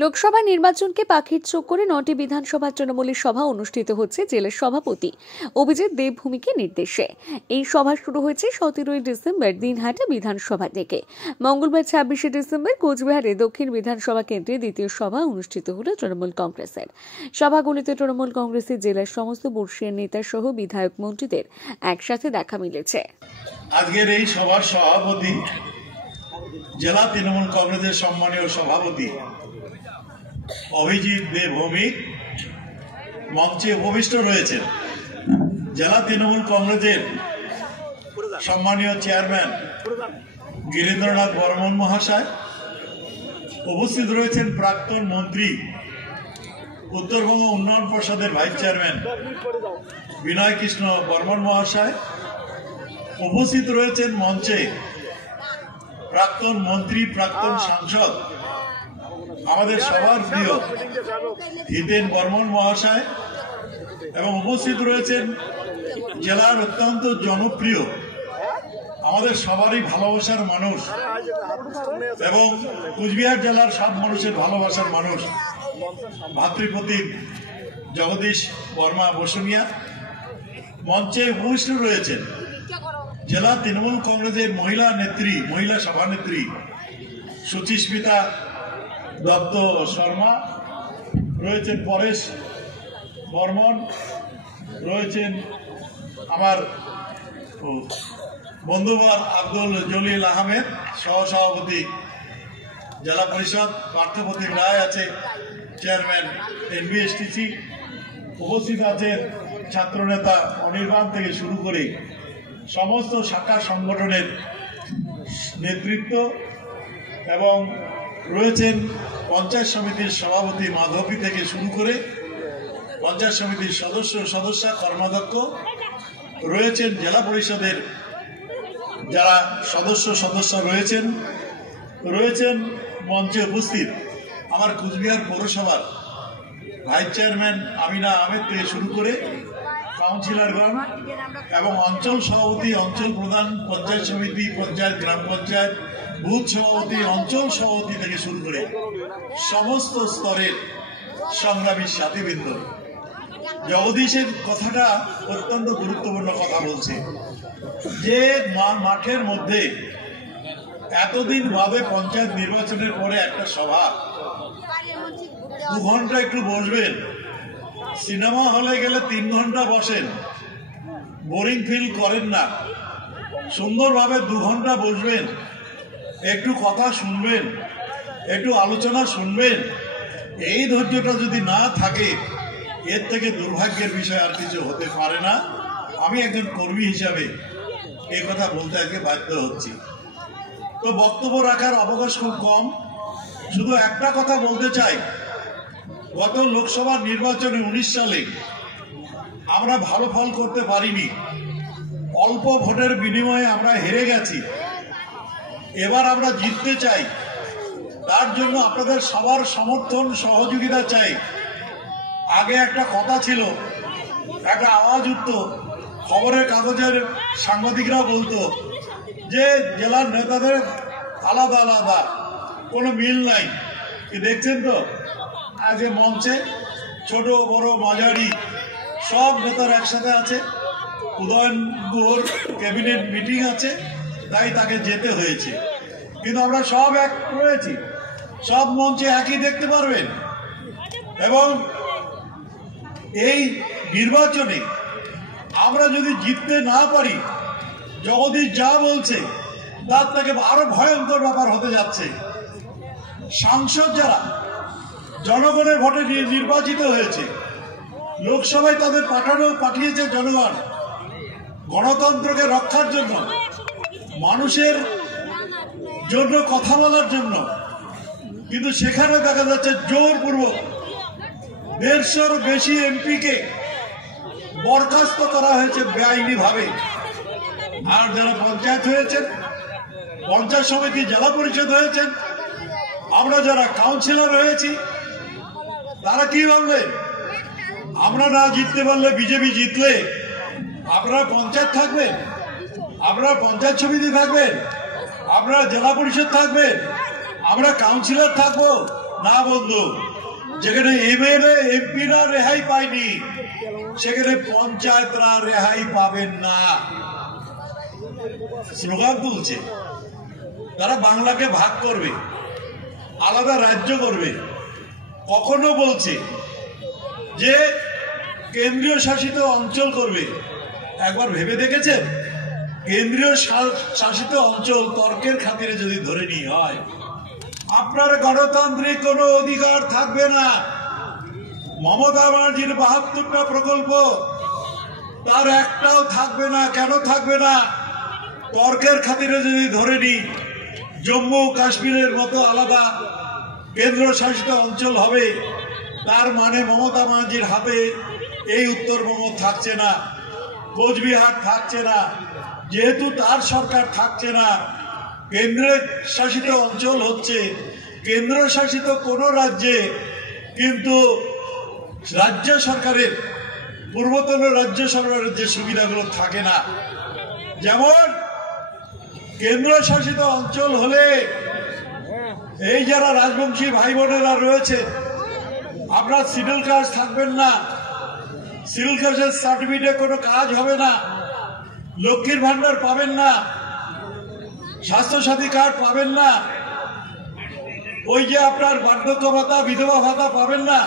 লোকসভা নির্বাচনকে পাখির চোখ করে 9টি বিধানসভা তৃণমূলের সভা অনুষ্ঠিত হচ্ছে জেলার সভাপতি অভিজিৎ দেবভূমিকে নির্দেশে। এই সভা শুরু হয়েছে 17 ডিসেম্বর দিনহাটা বিধানসভা থেকে। মঙ্গলবার 26 ডিসেম্বর কোচবিহারে দক্ষিণ বিধানসভা কেন্দ্রে দ্বিতীয় সভা অনুষ্ঠিত হল তৃণমূল কংগ্রেসের। সভাগুলিতে তৃণমূল কংগ্রেসের জেলার সমস্ত বর্ষীয় নেতা সহ বিধায়ক মন্ত্রীদের একসাথে দেখা মিলেছে। আজকের এই সভার সভাপতি জেলা তৃণমূল কংগ্রেসের সম্মানীয় সভাপতি অভিজিৎ দেবভৌমিক মঞ্চে উপবিষ্ট রয়েছেন। জেলা তৃণমূল কংগ্রেসের সম্মানীয় চেয়ারম্যান গিরীন্দ্রনাথ বর্মন মহাশয়, উপস্থিত রয়েছেন প্রাক্তন মন্ত্রী উত্তরবঙ্গ উন্নয়ন পর্ষদের ভাইস চেয়ারম্যান বিনয় কৃষ্ণ বর্মন মহাশয়, উপস্থিত রয়েছেন মঞ্চে প্রাক্তন মন্ত্রী প্রাক্তন সাংসদ আমাদের সবার প্রিয় হিতেন বর্মন মহাশয়, এবং উপস্থিত রয়েছেন জেলার অত্যন্ত জনপ্রিয় আমাদের সবারই ভালোবাসার মানুষ এবং কুচবিহার জেলার সব মানুষের ভালোবাসার মানুষ ভাতৃপ্রতিম জগদীশ বর্মা বসুনিয়া। মঞ্চে উপস্থিত রয়েছেন জেলা তৃণমূল কংগ্রেসের মহিলা সভানেত্রী সুচিস্মিতা দত্ত শর্মা, রয়েছেন পরেশ বর্মন, রয়েছেন আমার বন্ধুবর আব্দুল জলিল আহমেদ সহসভাপতি জেলা পরিষদ, পার্থপ্রতিম রায় আছে চেয়ারম্যান NBSTC, উপস্থিত আছেন ছাত্রনেতা অনির্বাণ থেকে শুরু করে সমস্ত শাখা সংগঠনের নেতৃত্ব, এবং রয়েছেন পঞ্চায়েত সমিতির সভাপতি মাধবী থেকে শুরু করে পঞ্চায়েত সমিতির সদস্য কর্মাধ্যক্ষ, রয়েছেন জেলা পরিষদের যারা সদস্য রয়েছেন মঞ্চে উপস্থিত আমার কুচবিহার পৌরসভার ভাইস চেয়ারম্যান আমিনা আহমেদ থেকে শুরু করে কাউন্সিলরগণ এবং অঞ্চল সভাপতি, অঞ্চল প্রধান, পঞ্চায়েত সমিতি, পঞ্চায়েত, গ্রাম পঞ্চায়েত, বুথ সভাপতি, অঞ্চল সভাপতি থেকে শুরু করে সমস্ত স্তরের সংগ্রামী সাথীবৃন্দ। জগদীশের কথাটা অত্যন্ত গুরুত্বপূর্ণ কথা বলছে যে মাঠের মধ্যে এতদিন ভাবে পঞ্চায়েত নির্বাচনের পরে একটা সভা 2 ঘন্টা একটু বসবেন, সিনেমা হলে গেলে 3 ঘন্টা বসেন, বোরিং ফিল করেন না, সুন্দরভাবে 2 ঘন্টা বসবেন, একটু কথা শুনবেন, একটু আলোচনা শুনবেন। এই ধৈর্যটা যদি না থাকে এর থেকে দুর্ভাগ্যের বিষয় আর কিছু হতে পারে না। আমি একজন কর্মী হিসাবে এই কথা বলতে আজকে বাধ্য হচ্ছি। তো বক্তব্য রাখার অবকাশ খুব কম, শুধু একটা কথা বলতে চাই। গত লোকসভা নির্বাচনে 19 সালে আমরা ভালো ফল করতে পারিনি, অল্প ভোটের বিনিময়ে আমরা হেরে গেছি। এবার আমরা জিততে চাই, তার জন্য আপনাদের সবার সমর্থন সহযোগিতা চাই। আগে একটা কথা ছিল, একটা আওয়াজ উঠত, খবরের কাগজের সাংবাদিকরা বলতো যে জেলার নেতাদের আলাদা আলাদা, কোনো মিল নাই। দেখছেন তো আজকে মঞ্চে ছোট বড় মাঝারি সব নেতার একসাথে আছে। উদয়ন গুহর ক্যাবিনেট মিটিং আছে, তাই তাকে যেতে হয়েছে, কিন্তু আমরা সব এক রয়েছি, সব মঞ্চে একই দেখতে পারবেন। এবং এই নির্বাচনে আমরা যদি জিততে না পারি, জগদীশ যা বলছে তার থেকে আরো ভয়ঙ্কর ব্যাপার হতে যাচ্ছে। সাংসদ যারা জনগণের ভোটে নির্বাচিত হয়েছে, লোকসভায় তাদের পাঠিয়েছে জনগণ গণতন্ত্রকে রক্ষার জন্য, মানুষের জন্য কথা বলার জন্য, কিন্তু সেখানে দেখা যাচ্ছে জোরপূর্বক 150-র বেশি এমপিকে বরখাস্ত করা হয়েছে বেআইনি ভাবে। আর যারা পঞ্চায়েত হয়েছেন, পঞ্চায়েত সমিতি, জেলা পরিষদ হয়েছেন, আমরা যারা কাউন্সিলর হয়েছি, তারা কি ভাবলে আমরা না জিততে পারলে, বিজেপি জিতলে আপনারা পঞ্চায়েত থাকবেন, আপনারা পঞ্চায়েত সমিতি থাকবেন, আপনারা জেলা পরিষদ থাকবেন, আমরা কাউন্সিলর থাকবো, না বন্ধু, যেখানে এমএলএ এমপিরা রেহাই পায়নি সেখানে পঞ্চায়েতরা রেহাই পাবেন না। স্লোগান তুলছে, তারা বাংলাকে ভাগ করবে, আলাদা রাজ্য করবে। কখনো বলছে যে কেন্দ্রীয় শাসিত অঞ্চল করবে। একবার ভেবে দেখেছেন কেন্দ্রীয় শাসিত অঞ্চল তর্কের খাতিরে যদি ধরে নিয়ে হয়, আপনার গণতান্ত্রিক কোনো অধিকার থাকবে না। মমতা ব্যানার্জির ৭২টা প্রকল্প, তার একটাও থাকবে না। কেন থাকবে না? তর্কের খাতিরে যদি ধরে নি জম্মু কাশ্মীরের মতো আলাদা কেন্দ্র শাসিত অঞ্চল হবে, তার মানে মমতা ব্যানার্জির হাতে এই উত্তরবঙ্গ থাকছে না, কোচবিহার থাকছে না। যেহেতু তার সরকার থাকছে না, কেন্দ্রের শাসিত অঞ্চল হচ্ছে, কেন্দ্র শাসিত কোন রাজ্যে কিন্তু রাজ্য সরকারের, পূর্বতন রাজ্য সরকারের যে সুবিধাগুলো থাকে না। যেমন কেন্দ্র শাসিত অঞ্চল হলে এই যারা রাজবংশী ভাই বোনেরা রয়েছে, আপনার সিভিল কাজ থাকবেন না, সিভিল কাজের সার্টিফিকেটে কোনো কাজ হবে না, লক্ষ্মীর ভান্ডার পাবেন না, স্বাস্থ্যসাথী কার্ড পাবেন না, ওই যে আপনার বার্ধক্য ভাতা, বিধবা ভাতা পাবেন না,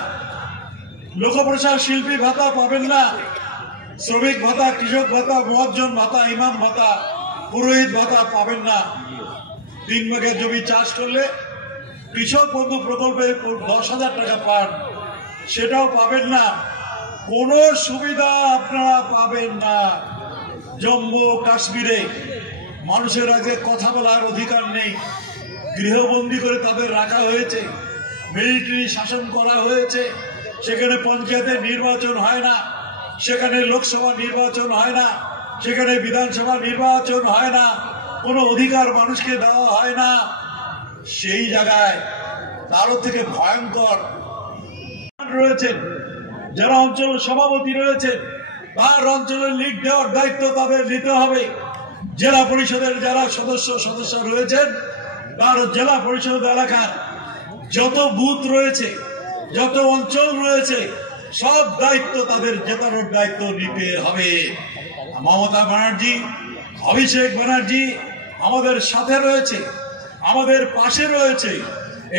লোকপ্রসার শিল্পী ভাতা পাবেন না, শ্রমিক ভাতা, কৃষক ভাতা, মুয়াজ্জম ভাতা, ইমাম ভাতা, পুরোহিত ভাতা পাবেন না। ৩ ভাগের জমি চাষ করলে কৃষক বন্ধু প্রকল্পে ১০,০০০ টাকা পান, সেটাও পাবেন না। কোনো সুবিধা আপনারা পাবেন না। জম্মু কাশ্মীরে মানুষের আগে কথা বলার অধিকার নেই, গৃহবন্দী করে তাদের রাখা হয়েছে, মিলিটারি শাসন করা হয়েছে। সেখানে পঞ্চায়েতের নির্বাচন হয় না, সেখানে লোকসভা নির্বাচন হয় না, সেখানে বিধানসভা নির্বাচন হয় না, কোনো অধিকার মানুষকে দেওয়া হয় না। সেই জায়গায় তারও থেকে ভয়ঙ্কর রয়েছেন যারা অঞ্চল সভাপতি রয়েছে, তার অঞ্চলের লিড দেওয়ার দায়িত্ব তাদের নিতে হবে। জেলা পরিষদের যারা সদস্য রয়েছেন, তার জেলা পরিষদ এলাকার যত বুথ রয়েছে, যত অঞ্চল রয়েছে, সব দায়িত্ব তাদের জেতানোর দায়িত্ব নিতে হবে। মমতা ব্যানার্জি, অভিষেক ব্যানার্জি আমাদের সাথে রয়েছে, আমাদের পাশে রয়েছে।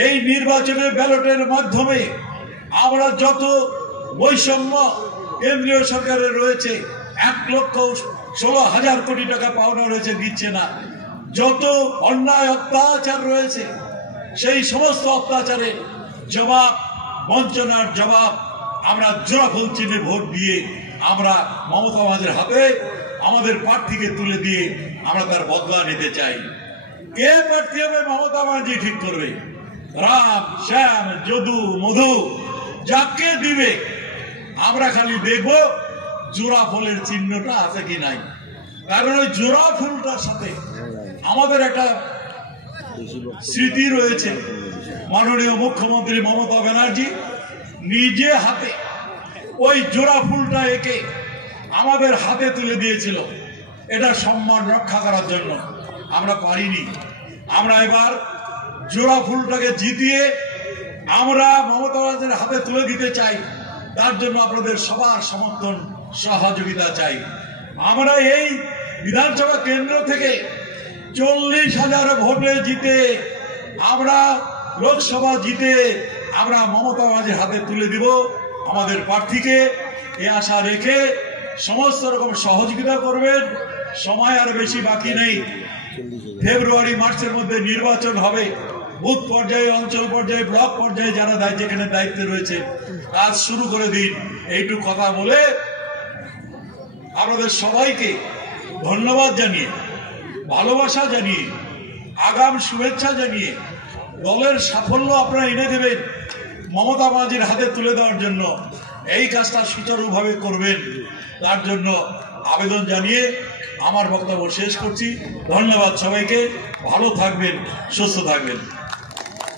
এই নির্বাচনের ব্যালটের মাধ্যমে আমরা যত বৈষম্য কেন্দ্রীয় সরকারের রয়েছে, ১,১৬,০০০ কোটি টাকা পাওনা রয়েছে, দিচ্ছে না। যত অন্যায় অত্যাচার রয়েছে, সেই সমস্ত অত্যাচারের জবাব, বঞ্চনার জবাব আমরা জোড়াফুল চিহ্নে ভোট দিয়ে আমরা মমতা ব্যানার্জির হাতে আমাদের প্রার্থীকে তুলে দিয়ে আমরা তার বদলা নিতে চাই। কে প্রার্থী হবে মমতা ব্যানার্জি ঠিক করবে। রাম, শ্যাম, যদু, মধু যাকে দিবে, আমরা খালি দেখবো জোড়া ফুলের চিহ্নটা আছে কি নাই। কারণ ওই জোড়া ফুলটার সাথে আমাদের একটা স্মৃতি রয়েছে। মাননীয় মুখ্যমন্ত্রী মমতা ব্যানার্জি নিজে হাতে ওই জোড়া ফুলটা এঁকে আমাদের হাতে তুলে দিয়েছিল। এটা সম্মান রক্ষা করার জন্য আমরা পারিনি। আমরা এবার জোড়া ফুলটাকে জিতিয়ে আমরা মমতা ব্যানার্জির হাতে তুলে দিতে চাই। তার জন্য আপনাদের সবার সমর্থন, সহযোগিতা চাই। আমরা এই বিধানসভা কেন্দ্র থেকে ৪০,০০০ ভোটে জিতে, আমরা লোকসভা জিতে আমরা মমতা ব্যানার্জির হাতে তুলে দিব আমাদের প্রার্থীকে। এ আশা রেখে সমস্ত রকম সহযোগিতা করবেন। সময় আর বেশি বাকি নেই। ফেব্রুয়ারি মার্চের মধ্যে নির্বাচন হবে। বুথ পর্যায়ে, অঞ্চল পর্যায়ে, ব্লক পর্যায়ে যারা যেখানে দায়িত্বে রয়েছে কাজ শুরু করে দিন। এইটুকু কথা বলে আপনাদের সবাইকে ধন্যবাদ জানিয়ে, ভালোবাসা জানিয়ে, আগাম শুভেচ্ছা জানিয়ে, দলের সাফল্য আপনারা এনে দেবেন মমতা ব্যানার্জির হাতে তুলে দেওয়ার জন্য। এই কাজটা সুচারুভাবে করবেন, তার জন্য আবেদন জানিয়ে আমার বক্তব্য শেষ করছি। ধন্যবাদ সবাইকে। ভালো থাকবেন, সুস্থ থাকবেন।